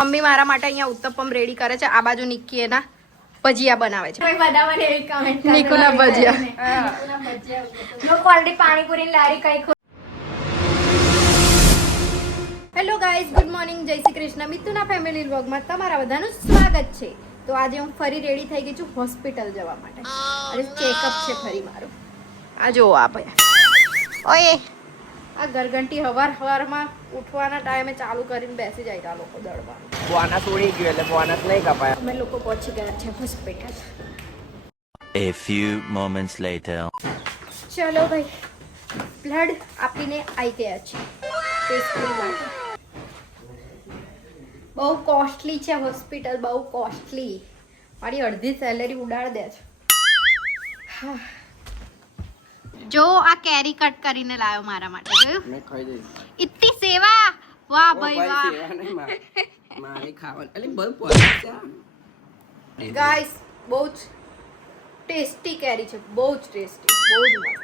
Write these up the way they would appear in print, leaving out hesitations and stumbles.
Mummy મારા માટે અહીંયા ઉત્તપમ રેડી કરે છે. આ બાજુ નિક્કી એના ભજીયા બનાવે છે. નિકુના ભજીયા. પાણીપુરી લારી કઈ. હેલો ગાઈઝ, ગુડ મોર્નિંગ, જય શ્રી કૃષ્ણ. મિતુના ફેમિલી વ્લોગમાં તમારા બધાનું સ્વાગત છે. તો આજે હું ફરી રેડી થઈ ગઈ છું હોસ્પિટલ જવા માટે. આજે ચેકઅપ છે ફરી મારું. આ જો આ ભાઈ ઓય આ ગરગંટી હવારમાં ઉઠવાના ટાઈમે ચાલુ કરીને બેસી જાય આ લોકો દળવાનું. બોનસ ઉડી ગયો એટલે બોનસ નહીં કપાય. અમે લોકો પહોંચી ગયા છે hospital. A few moments later. ચલો ભાઈ, બ્લડ આપીને આવી ગયા છે ટેસ્ટિંગ માટે. બહુ કોસ્ટલી છે હોસ્પિટલ, બહુ કોસ્ટલી. મારી અડધી સેલેરી ઉડાડ દે છે. જો આ કેરી કટ કરીને લાવ્યો મારા માટે. જોયું? મેં ખાઈ દઈશ. ઇત્તી સેવા. વાહ ભાઈ વાહ. મારી ખાવાનું એટલે બહુ પોઝિટિવ છે. ગાઈસ બહુ જ ટેસ્ટી કેરી છે, બહુ જ ટેસ્ટી, બહુ જ મસ્ત.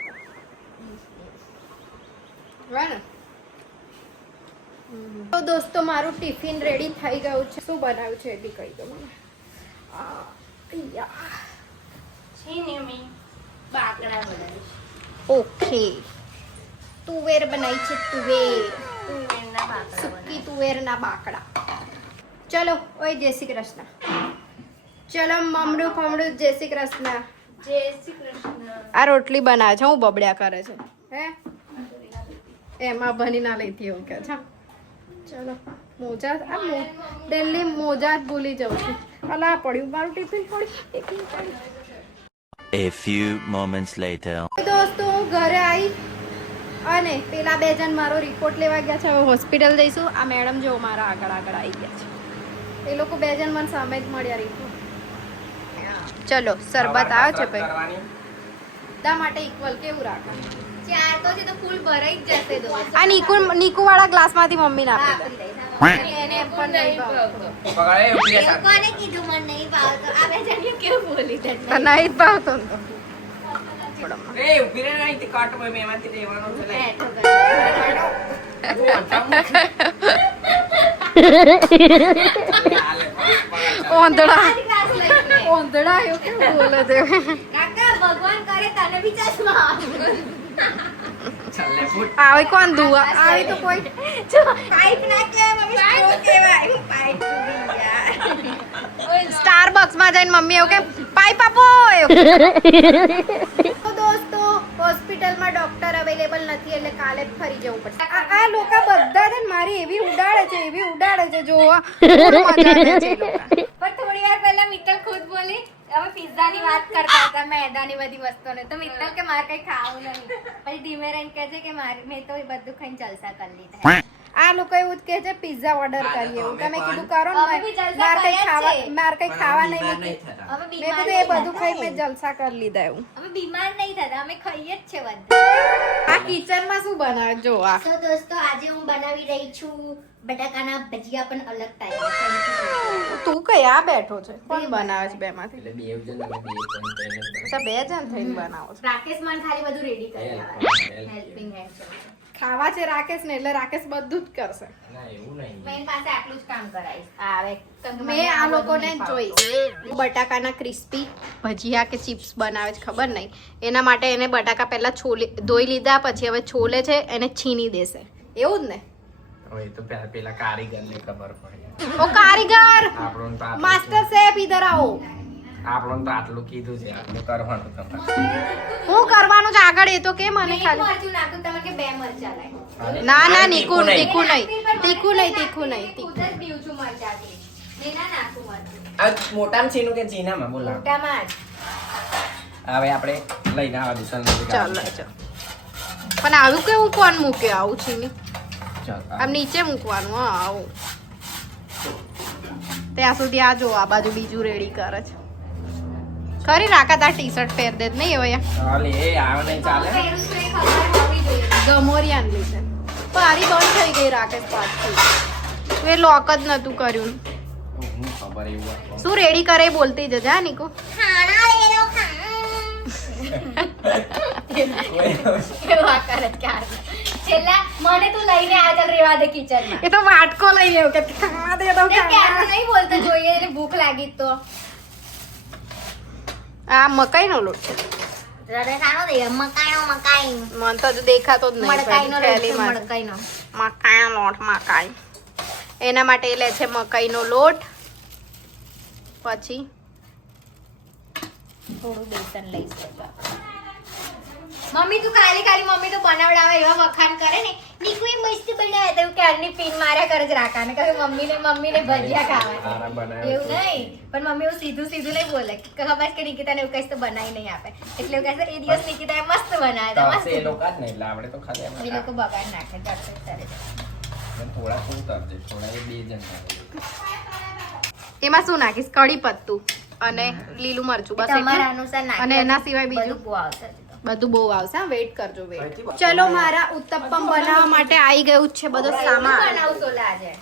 વાહ ને? તો દોસ્તો મારું ટિફિન રેડી થઈ ગયું છે. શું બનાવ્યું છે એ બી કહી દો મને. ઓકે, તુવેર બનાવી છે, તુવેર, સુકી તુવેરના બાકડા. ચલો ઓય જય શ્રી કૃષ્ણ. ચલો મમડું ફમડું જય શ્રી કૃષ્ણ. જય શ્રી કૃષ્ણ. આ રોટલી બનાવે છે, હું બબડ્યા કરે છે હે એમાં બની ના લેતી એવું કે છે. ચલો મોજા દિલ્હી મોજા જ ભૂલી જાઉં છું. અલા પડ્યું મારું ટિફિન પડ્યું. A few moments later. દોસ્તો હું ઘરે આવી અને પેલા બે જણ મારો રિપોર્ટ લેવા ગયા છે. હવે હોસ્પિટલ જઈશું. આ મેડમ જો મારા આગળ આવી ગયા છે. એ લોકો બે જણ મને સામે જ મળ્યા રિપોર્ટ. ચલો શરબત આવે છે ભાઈ બધા માટે ઇક્વલ. કેવું રાખવાનું? ચાર તો છે તો ફૂલ ભરાઈ જ જશે દોસ્તો. આ નીકુ વાળા ગ્લાસમાંથી મમ્મીને આપી દે. એને પણ નહીં ભાવતો. પકડાય એવું લે એવું કોને કીધું મને નહીં ભાવતો? આ બે જણ કેવું બોલી તો નહીં જ ભાવતો ને તો. એ ઉભી રહે નહીં તે કાટ મેં એમાંથી લેવાનો છે લે. ઓંધળા ઓંધળા એવું કેવું બોલે છે? કાકા ભગવાન કરે તને બી ચશ્મા આવે. ચાલે ફૂટ. આવે કોણ દુઆ આવે તો કોઈ પાઇપ ના કહેવાય મમ્મી, સ્ટ્રો કહેવાય. પાઇપ ડૂબી ગયા. સ્ટારબક્સ માં જઈને મમ્મી એવું કે પાઇપ આપો એવું. તો દોસ્તો હોસ્પિટલમાં ડોક્ટર અવેલેબલ નથી એટલે કાલે જ ફરી જવું પડશે. આ લોકો બધા છે ને મારી એવી ઉડાડે છે, એવી ઉડાડે છે. જોવા પણ થોડી વાર પહેલા મિત્તલ ખુદ બોલી અમે પિઝા ની વાત કરતા હતા, મેદાની બધી વસ્તુને. તો મિત્તલ કે મારે કઈ ખાવું નહીં. પછી ધીમે રહીને કહે છે કે મેં તો બધું ખાઈને જલસા કરી લીધા. આ લોકો એવું જ કહે છે પિઝા ઓર્ડર કરીએ એવું. તમે કીધું કરો ને અમે બી જલસા માર કઈ ખાવા નહીં નહીં મૂક્યું. થતા. અમે મેં બીમાર કીધું એ બધું ખાઈ મેં જલસા કરી લીધા એવું. અમે બીમાર નહીં થતા, અમે ખાઈએ જ છે બધા. આ કિચનમાં શું બનાવે જો આ. તો દોસ્તો આજે હું બનાવી રહી છું બટાકાના ભજીયા, પણ અલગ ટાઈપ. તું કયા બેઠો છે? કોણ બનાવે છે બેમાંથી? એટલે બે જણ અમે બે જણ અચ્છા બે જણ થઈને બનાવો છો. રાકેશ મને ખાલી બધું રેડી કરી Help, આવવાનું. help. હેલ્પિંગ હેન્ડ છે. ખાવા છે રાકેશ ને એટલે રાકેશ બધું જ કરશે. ના એવું નહીં. મેં એની પાસે આટલું જ કામ કરાવીશ. આવે કેમ કે મેં મને આ બધું લોકોને નહીં જોઈશ બટાકાના ક્રિસ્પી ભજીયા કે ચિપ્સ બનાવે છે ખબર નહીં. એના માટે એને બટાકા પહેલા ધોઈ લીધા, પછી હવે છોલે છે એને છીની દેશે એવું જ ને. હવે તો પેલા કારીગરને ખબર પડે. ઓ કારીગર, આપણોને તો આટલું માસ્ટર શેફ ઇધર આવો. આપણોને તો આટલું કીધું છે, આટલું કરવાનું તમારે. હું કરવાનું છે આગળ એ તો કે મને એક ખાલી. મરચું નાખું તમે કે બે મરચા લાય. ના ના આ તીખું નહીં. તીખું નહીં તીખું નહીં તીખું નહીં ખુદ જ પીવું છું મરચાથી. ને ના નાખું મરચું. આ મોટામાં છીનું કે ચીનામાં બોલાવ. મોટામાં જ. હવે આપણે લઈને આવા દુકાન ચાલો ચાલો. પણ આવું કેવું કોણ મૂકે આવું છે ની? ચાલ આમ નીચે મૂકવાનું. હા આવું. ત્યાં સુધી આ જો આ બાજુ બીજું રેડી કરે છે. ખરી રાકા તાર ટી શર્ટ પહેર દે નહીં હવે ચાલે એ આવ નહીં ચાલે. પહેરું છું એ ખબર હોવી જોઈએ. ગમોરિયાન લીધે પારી બંધ થઈ ગઈ રાકેશ પાછથી. તું એ લોક જ નતું કર્યું. હું ખબર એવું હતું. શું રેડી કરે એ બોલતી જજે હા નીકુ. ખાણા લઈ લો ખા. કોઈ કેવા કરે ક્યારે છેલ્લા મને તું લઈને આ ચાલ રેવા દે કિચનમાં. એ તો વાટકો લઈ લેવો કે ખાવા દે તો તે ક્યારનું નહીં બોલતો જોઈએ એટલે ભૂખ લાગી તો આ મકાઈનો લોટ છે રડે ખાનો દે મકાઈ મને તો હજુ દેખાતો જ મડકાઈનો નહીં લોટ છે, થેલીમાં જ. મડકાઈનો. મકાઈનો લોટ મકાઈ એના માટે એ લે છે મકાઈનો લોટ પછી થોડું બેસન લઈશ એટલે. મમ્મી તું ખાલી મમ્મી તો બનાવડાવે એવા વખાણ કરે ને નીકુ એ મસ્ત બનાવે તો ક્યારની પીન માર્યા કરે જ રાખાને કહે મમ્મીને ભજીયા ખાવા એવું નહીં પણ મમ્મી એવું સીધું નહીં બોલે કે ખબર કે નિકિતાને એવું કહીશ તો બનાવી નહીં આપે એટલે એવું કહેશે એ દિવસ નિકિતાએ મસ્ત બનાવ્યા હતા, મસ્ત. એ લોકો જ નહીં એટલે આપણે તો ખાલી એ લોકો બગાડ નાખે ચાલશે ચાલે. થોડા શું કરજે થોડા એ 2 જણ એમાં શું નાખીશ કઢી પત્તું અને લીલું મરચું બસ તમારા એટલું? અનુસાર નાખી અને એના સિવાય બીજું બધું બહુ આવશે હજી તો. બધું બહુ આવશે હા વેઇટ કરજો વેઇટ ચલો મારા ઉત્તપમ બનાવવા માટે આવી ગયું છે બધો શું સામાન બનાવું સોલા આજે?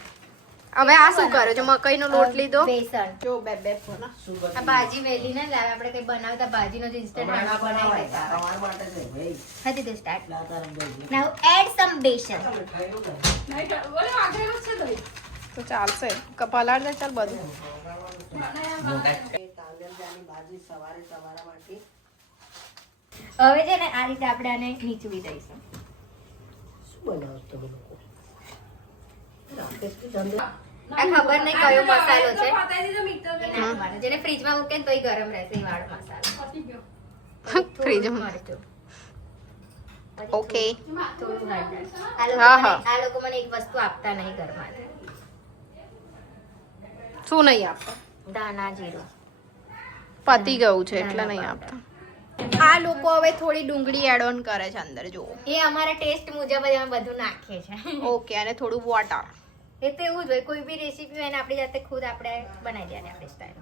હવે આ શું કરે છે મકાઈનો લોટ લીધો બેસન. જો બે ફોના આ ભાજી વેલી ને લાવે આપણે કઈ બનાવતા ભાજીનો જ ઇન્સ્ટન્ટ બનાવી દેતા તમારા માટે છે ભાઈ હતી તે સ્ટાર્ટ નાઉ એડ સમ બેસન. તો ચાલશે પલાળ દે ચાલ બધું હવે છે ને આ રીતે આપણે આને નીચવી દઈશું. આ ખબર નહીં કયો મસાલો છે એ નાખવાનો. જેને ફ્રીજમાં મૂકે ને તોય ગરમ રહેશે એ વાળો મસાલો. ફ્રીજમાં. થોડું મરચું. ઓકે થોડું હળદર. આ લોકો મને એક વસ્તુ આપતા નહીં ઘરમાં. શું નહીં આપતા દાણા જીરું. પતી ગયું છે એટલે નહીં આપતા આ લોકો હવે થોડી ડુંગળી એડ ઓન કરે છે અંદર જુઓ એ અમારા ટેસ્ટ મુજબ જ અમે બધું નાખીએ છે. ઓકે અને થોડું વોટર એ તો એવું જ હોય કોઈ બી રેસીપી હોય ને આપણી જાતે ખુદ આપણે બનાવી દેવાની આપણી સ્ટાઈલ.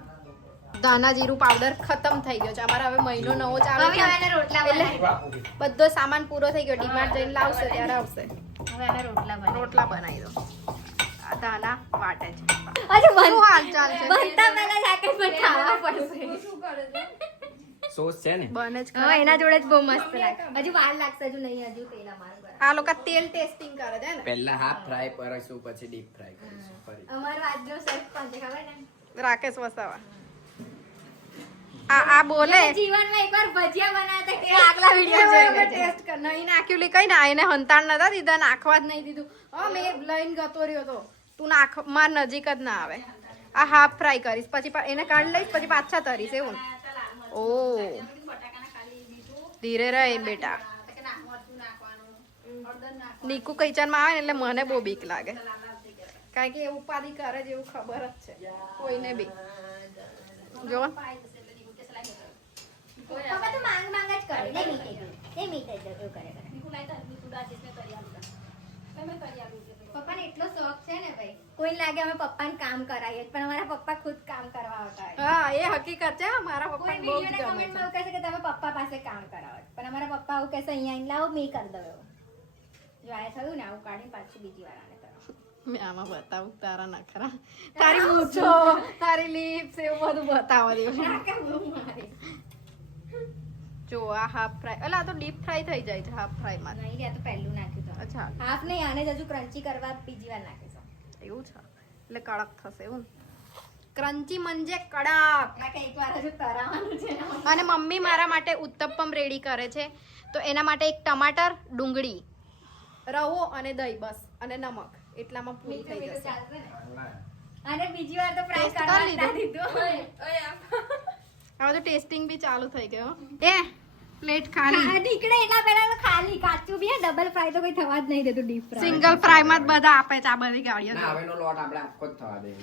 ધાના જીરું પાવડર ખતમ થઈ ગયો છે અમારા હવે મહિનો નવો ચાલુ હવે આના રોટલા બનાવી. બધો સામાન પૂરો થઈ ગયો ડીમાર્ટ જઈને લાવશે ત્યારે આવશે હવે આના રોટલા બનાવી. રોટલા બનાવી દો આ ધાના વાટે છે હજુ શું હાલચાલ છે બનતા પહેલા જ આખે પણ ખાવા પડશે. સોસ છે ને બને જ હવે એના જોડે જ બહુ મસ્ત લાગે. હજુ વાર લાગશે હજુ નહીં હજુ તેલ અમારું બરાબર. આ લોકો તેલ ટેસ્ટિંગ કરે છે ને પહેલા હાફ ફ્રાય કરીશું પછી ડીપ ફ્રાય કરીશું ફરી અમારો આજનો શેફ કોણ છે ખબર ને? રાકેશ વસાવા આ બોલે જેને જીવનમાં એકવાર ભજીયા બનાવ્યા હતા તે આગલા વિડિયો જોઈને ટેસ્ટ કર નહીં નાખ્યું લી કઈ ના એને હંતાણ નતા દીધા નાખવા જ નહીં દીધું મેં લઈને ગતો રહ્યો તો તું નાખ માર નજીક જ ના આવે આ હાફ ફ્રાય કરીશ પછી એને કાઢી લઈશ પછી પાછા તરીશ એવું ઓ ધીરે રહે બેટા નીકુ કિચનમાં આવે ને એટલે મને બહુ બીક લાગે કારણ કે એ ઉપાધિ કરે જેવું ખબર જ છે કોઈને બી જો પપ્પા તો માંગ માંગ જ કરે નહીં મીઠાઈ દો એવું કરે પપ્પાને એટલો શોખ છે ને ભાઈ કોઈ લાગે અમે પપ્પાને કામ કરાવીએ પણ અમારા પપ્પા ખુદ કામ કરવા આવતા હોય. હા એ હકીકત છે મારા કોઈ પપ્પાને બહુ જ વિડીયોના ગમે કમેન્ટમાં એવું કહેશે કે તમે પપ્પા પાસે કામ કરાવો પણ અમારા પપ્પા એવું કહેશે અહીંયા આવીને લાવો મેં કરી દઉં એવું. જો આ થયું ને આવું કાઢીને પાછું બીજી વાર આને કરો. મેં આમાં બતાવું તારા નખરા તારી મૂછો તારી લીપ્સ એવું બધું બતાવવા દેવું નાકે બહુ મારી. જો આ હાફ ફ્રાય એટલે આ તો ડીપ ફ્રાય થઈ જાય છે હાફ ફ્રાય માં નહીં આ તો પહેલું નાખ્યું તો અચ્છા હાફ નહીં આને જ હજુ ક્રન્ચી કરવા બીજી વાર નાખીશું. એવું છે એટલે કડક થશે એવું ક્રન્ચી મંજે કડક નાકે એકવાર હજુ તરાવાનું છે ને. અને મમ્મી મારા માટે ઉત્તપમ રેડી કરે છે તો એના માટે એક ટમાટર ડુંગળી રવો અને દહીં બસ અને નમક એટલામાં પૂરી થઈ મીઠું જશે ચાલશે ને. અને બીજી વાર તો ફ્રાય Taste કરવા કરી ના લીધું. દીધું. હવે તો ટેસ્ટિંગ બી ચાલુ થઈ ગયો એ પ્લેટ ખાલી આ નીકળે એના પહેલા તો ખાલી કાચું બી ડબલ ફ્રાય તો કોઈ થવા જ નહીં દેતું ડીપ ફ્રાય. સિંગલ ફ્રાય માં જ બધા આપે છે આ બધી ગાડીઓ ના હવેનો લોટ આપણે આખો જ થવા દઈએ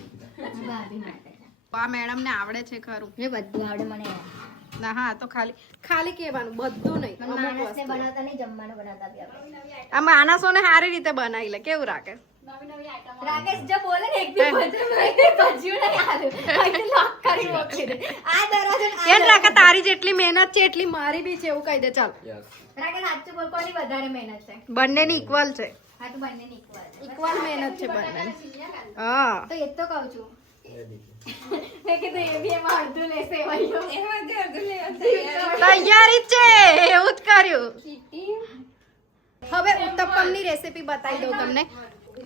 ભાભી માટે. આ મેડમ ને આવડે છે ખરું જે બધું આવડે મને. ના હા તો ખાલી કહેવાનું બધું નહીં મને અમુક માણસને વસ્તુ બનાવતા નહીં જમવાનું બનાવતા બી આવડે. આ માણસોને સારી રીતે બનાવી લે કેવું રાખે રાકેશ જો બોલે ને એક બી ભજ્યું નહીં આલું. અહીંથી lock કરી મોકલી દે. આ દરવાજો ને આ એ જ રાખે તારી જેટલી મહેનત છે એટલી મારી બી છે એવું કહી દે ચાલ યસ રાકેશ સાચું બોલ કોની વધારે મહેનત છે? બંનેની ઇક્વલ છે હા તો બંનેની equal છે. ઇક્વલ મહેનત છે બંને હા તો એ જ તો કહું છું. મેં કીધું એ બી એમાં અડધું લેશે વળ્યો. તૈયારી જ છે એવું જ કર્યું ચીટી. હવે ઉત્તપમની રેસીપી બતાવી દઉં તમને.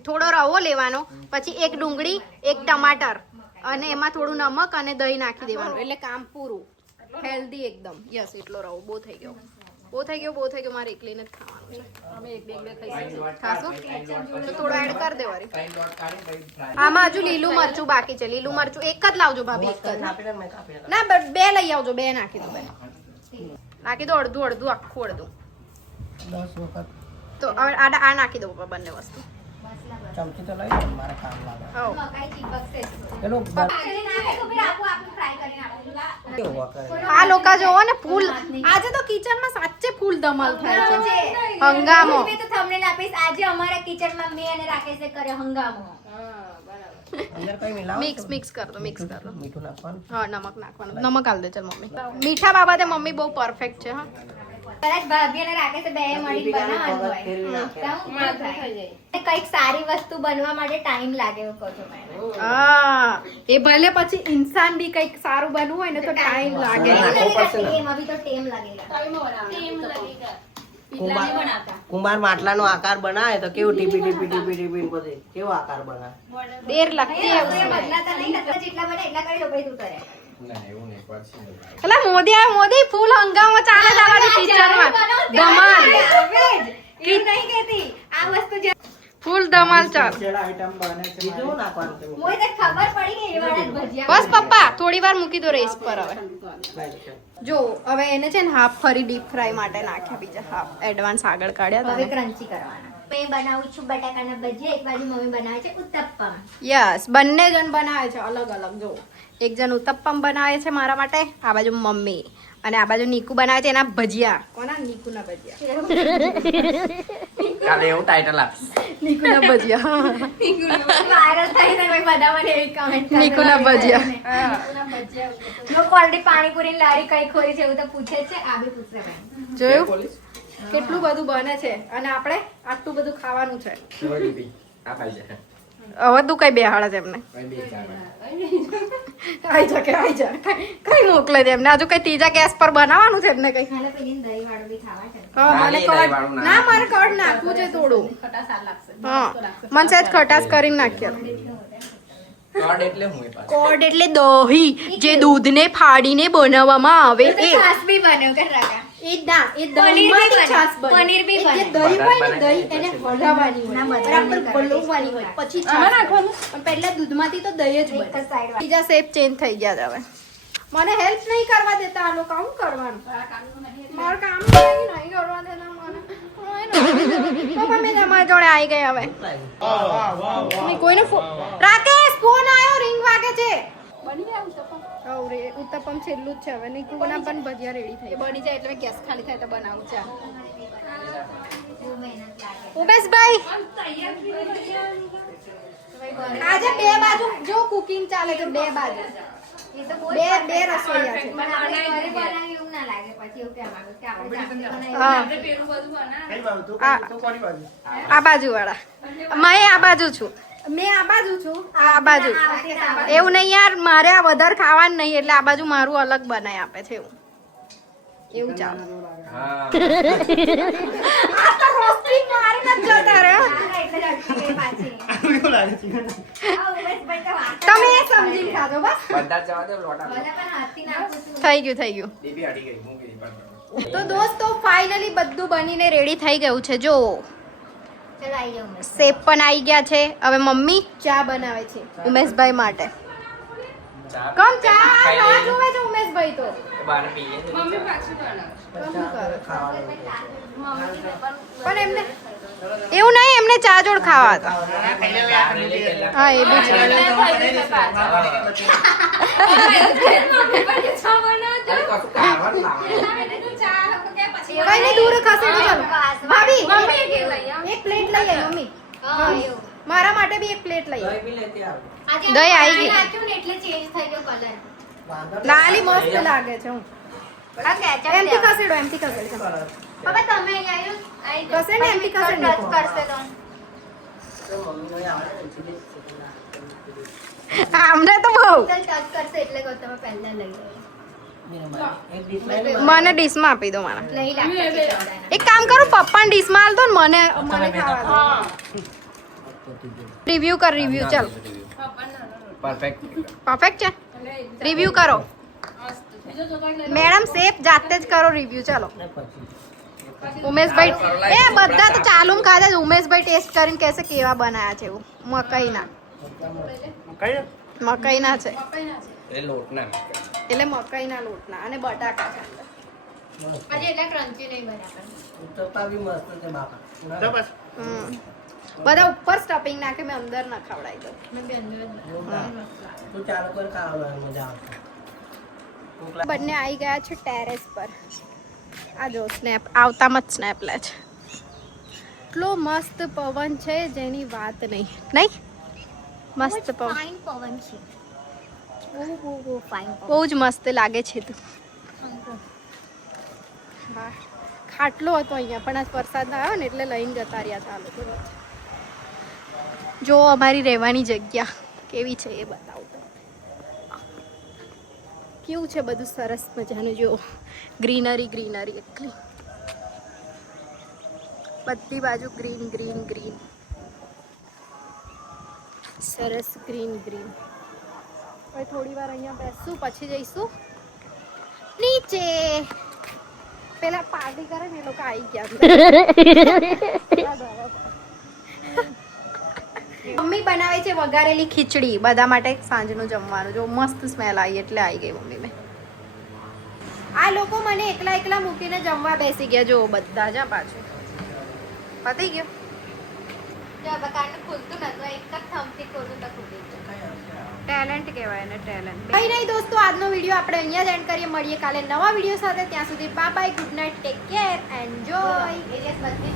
થોડો રવો લેવાનો, પછી એક ડુંગળી, એક ટમાટર અને એમાં થોડું નમક અને દહીં નાખી દેવાનું એટલે કામ પૂરું. હેલ્ધી એકદમ. યસ, એટલો રવો બહુ થઈ ગયો. મારે એકલીને જ ખાવાનું છે. અમે એક બે ખાશું તો થોડો એડ કરી દે વારી. આમાં હજુ લીલું મરચું બાકી છે. લીલું મરચું એક જ લાવજો ભાભી, એક જ. ના, બે લઈ આવજો. બે નાખી દો. નાખી દો અડધું આખું અડધું. 10 વખત તો હવે આ નાખી દો પપ્પા, બંને વસ્તુ. ચમચી તો લઈ લો, મારે કામ લાગે. હો. મકાઈ ચીપકશે જ. પેલું પાકીને નાખે તો પછી આપું ફ્રાય કરીને આપું. કેવું વખત આ લોકો જોવો ને ફૂલ. આજે તો કિચનમાં સાચે ફૂલ ધમાલ થાય છે. હંગામો. મેં તો thumbnail આપીશ. આજે અમારા કિચનમાં મેં અને રાકેશે કર્યો હંગામો. અંદર કઈ મિલાવો મિક્સ કર દો. મીઠું નાખવાનું. હા, નમક નાખવાનું. નમક આલ દે ચાલ મમ્મી. મીઠા બાબતે મમ્મી બહુ પરફેક્ટ છે. હા, કદાચ ભાભી અને રાકેશે બે મળીને બનાવવાનું હોય. કંઈક સારી વસ્તુ બનવા માટે ટાઈમ લાગે એવું કહું છું મેં. હા, એ ભલે પછી ઇન્સાન બી કઈક સારું બનવું હોય ને તો ટાઈમ લાગે. ટેમ અભી તો ટેમ लगेगा. કુંભાર માટલાનો આકાર બનાવે તો કેવું ટીપી બધે કેવો આકાર બનાવે. દેર લાગતી હે આપણે બદલાતા નહીં નકર જેટલા બને એટલા કરી લો પછી તું કરે. પેલા મોદી ફૂલ હંગામો ચાલે જ અમારી કિચનમાં. ધમાલ. એવું નહીં કહેતી. આ વસ્તુ જે ફૂલ ધમાલ ચાલ. બીજું નાખવાનું છે. મોય તે ખબર પડી કે એ વાળા જ ભજીયા. બસ પપ્પા થોડી વાર મૂકી દો રેસ પર. હવે જો હવે એને છે ને હાફ ફરી ડીપ ફ્રાય માટે નાખ્યા, બીજા હાફ એડવાન્સ આગળ કાઢ્યા હવે હતા. ક્રન્ચી કરવાના. મેં બનાવું છું બટાકાના ભજીયા, એક બાજુ મમ્મી બનાવે છે ઉત્તપમ. યસ, બંને જણ બનાવે છે અલગ અલગ. જો એક જણ ઉત્તપમ બનાવે છે મારા માટે, આ બાજુ મમ્મી, અને આ બાજુ નીકુ બનાવે છે એના ભજીયા. કોના? નીકુના ભજીયા. કાલે એવું ટાઇટલ આપીશ. નીકુના ભજીયા. વાયરલ થઈ ને કોઈ બનાવવાની એવી comment કરે. નીકુના ભજીયા. લોકો already પાણીપુરીની લારી કઈ ખોરી છે એવું તો પૂછે જ છે. આ બી પૂછશે મેં. જોયું કેટલું બધું બને છે અને આપણે આટલું બધું ખાવાનું છે. હવે તું કઈ બેહાડે છે એમને? આઈ જા કઈ મોકલે છે એમને? હજુ કઈ ત્રીજા ગેસ પર બનાવવાનું છે એમને કઈ? હાલે પેલી દહીં વાળું બી ખાવા છે. હા, મને કડ ના, મારે કડ નાખવું છે થોડું. હા, મને સહેજ ખટાશ કરીને નાખ્યો. કોડ એટલે દહીં, જે દૂધને ફાડીને બનાવવામાં આવે તો એ. છાશ બી બન્યો કે રાકા. એ ના, એ દહીંમાંથી છાશ બને. પનીર બી એ જે બને. દહીં હોય ને, દહીં એને હલાવવાની હોય, ના, બધા બરાબર નહીં કરે. વલોવવાની હોય, પછી છાશ નાખવાનું. પણ પહેલા દૂધમાંથી તો દહીં જ એક જ બને. side વાળી. બીજા શેપ ચેન્જ થઈ ગયા છે હવે. મને હેલ્પ નહીં કરવા દેતા આ લોકો. શું કરવાનું? મારું કામ નહીં કરવા દેતા મને. પપ્પા મેં તમારી જોડે આવી ગઈ હવે. નહીં, કોઈને રાકેશ ફોન આવ્યો, રિંગ વાગે છે. બની ગયા ઉત્તપમ? હવ રે, ઉત્તપમ છેલ્લું જ છે હવે. નીકુના પણ ભજીયા રેડી થઈ બની જાય એટલે ગેસ ખાલી થાય તો બનાવું છે. બહુ મહેનત લાગે. ઉમેશભાઈ બને. આજે બે બાજુ જો કુકિંગ ચાલે છે, બે બાજુ. એ તો બહુ જ બે perfect રસોઈયા છે. પણ આપણે ઘરે બનાવ્યું એવું ના લાગે પછી એવું કહેવા માંગુ કે આપણે જાતે બનાવ્યું. હા. આ બાજુ વાળા. મેં આ બાજુ છું. આ બાજુ. એવું નહીં યાર, મારે આ વધારે ખાવાનું નહીં એટલે આ બાજુ મારું અલગ બનાવી આપે છે એવું. એવું ચાલે. આ તો રોસ્ટિંગ મારી નથી જતા રે. હા, એટલે જ અટકી ગઈ પાછી. આ ઉમેશભાઈ તો વાત તમે એ સમજીને ખાજો બસ. બધા જવા દે લોટા. ભલે પણ હાથથી નાખું છું. થઈ ગયું. દીદી અડી ગઈ મૂકી દી પણ. તો દોસ્તો ફાઇનલી બધું બનીને રેડી થઈ ગયું છે. જો ચલો આવી જાઓ ઉમેશ. સેપ પણ આવી ગયા છે. હવે મમ્મી ચા બનાવે છે ઉમેશભાઈ માટે. કમ ચા ના જોવે છે ઉમેશભાઈ તો. બાર પીએ છે. કમ કરે? પણ એમને એવું નહીં, એમને ચા જોડ ખાવા હતા. હા, એ બી છે. કઈ નહીં, દૂર ખસેડો. ચાલો ભાભી એક પ્લેટ લઈ આવી મમ્મી. હા, એવું. મારા માટે બી એક પ્લેટ લઈ આવી. દહીં બી લેતી આવ. આજે દહીં આવી ગઈ. નાખ્યું ને એટલે ચેન્જ થઈ ગયો કલર. વાંધો નહીં. લાલી મસ્ત લાગે છે. હું આ ketchup એમથી લેવા. ખસેડો, એમથી ખસેડો. હવે તમે અહીં આવ્યો. આવી જાઓ. ખસેડ ને, એમથી ખસેડ ને. ટચ કરશે તો. તો મમ્મીનો એ આવે ને, સીધી જ. અમને તો બહુ. ચાલ ટચ કરશે એટલે કહું તમે પહેલા લઈ લો. આ બાજુ. આ ઉમેશભાઈ તો વાત જ ના પૂછો. આ બાજુ. હવે તમે પહેલા લઈ લો. એક dish લઈ લે. મને ડીશમાં આપી દો મારા નહીં લાગતા ચિકન. એક કામ કરું પપ્પાને ડીશમાં આલ દો ને મને ખાવા દો રિવ્યુ કર રિવ્યુ ચાલ પરફેક્ટ પરફેક્ટ છે રિવ્યુ કરો મેડમ સેફ જાતે જ કરો રિવ્યુ ચાલો ને પછી ઉમેશભાઈ એ બધા તો ચાલુ ખાધા જ ઉમેશભાઈ ટેસ્ટ કરીને કહેશે કેવા બનાયા છે એવું મકાઈના મકાઈના છે એ લોટના એટલે મકાઈના લોટના અને બટાકા છે હજી એટલા ક્રન્ચી નહીં બન્યા. ઉત્તપા બી મસ્ત છે બાપા. હમ. બધા ઉપર સ્ટફિંગ નાખે મેં અંદર ના ખવડાવી દઉં મેં બી અંદર જ જોરદાર. તું ચાલુ કર ખાવાનું મજા આવશે. ભૂખ લાગે. બંને આવી ગયા છે ટેરેસ પર આ જો સ્નેપ આવતામાં જ સ્નેપ લે છે એટલો મસ્ત પવન છે જેની વાત નહીં નહીં મસ્ત પવન ફાઇન પવન છે. બહુ ફાઇન પવન. બહુ જ મસ્ત લાગે છે તું હા ખાટલો હતો અહીંયા પણ આજ વરસાદ ના આવ્યો ને એટલે લઈને જતા રહ્યા હતા આ લોકો જો અમારી રહેવાની જગ્યા કેવી છે એ બતાવું તો કેવું છે બધું સરસ મજાનું જો ગ્રીનરી ગ્રીનરી એટલી બધી બાજુ ગ્રીન ગ્રીન ગ્રીન સરસ ગ્રીન ગ્રીન હવે થોડી વાર અહીંયા બેસશું પછી જઈશું નીચે પેલા પાર્ટી કરે ને એ લોકો આવી ગયા મમ્મી બનાવે છે વઘારેલી ખીચડી બધા માટે સાંજનું જમવાનું જો મસ્ત સ્મેલ આવી એટલે આવી ગઈ મમ્મી મેં આ લોકો મને એકલા એકલા મૂકીને જમવા બેસી ગયા જો બધા જ આ પાછું પતી ગયો જો બકાને ખુલતું નતું એક જ થમથી ખોલું તો ખુલી ગયું. ટેલેન્ટ કહેવાય ને ટેલેન્ટ કઈ નહીં દોસ્તો આજનો વિડીયો આપણે અહીંયા જ એન્ડ કરીએ મળીએ કાલે નવા વિડીયો સાથે ત્યાં સુધી bye bye good night take care enjoy arrears બધી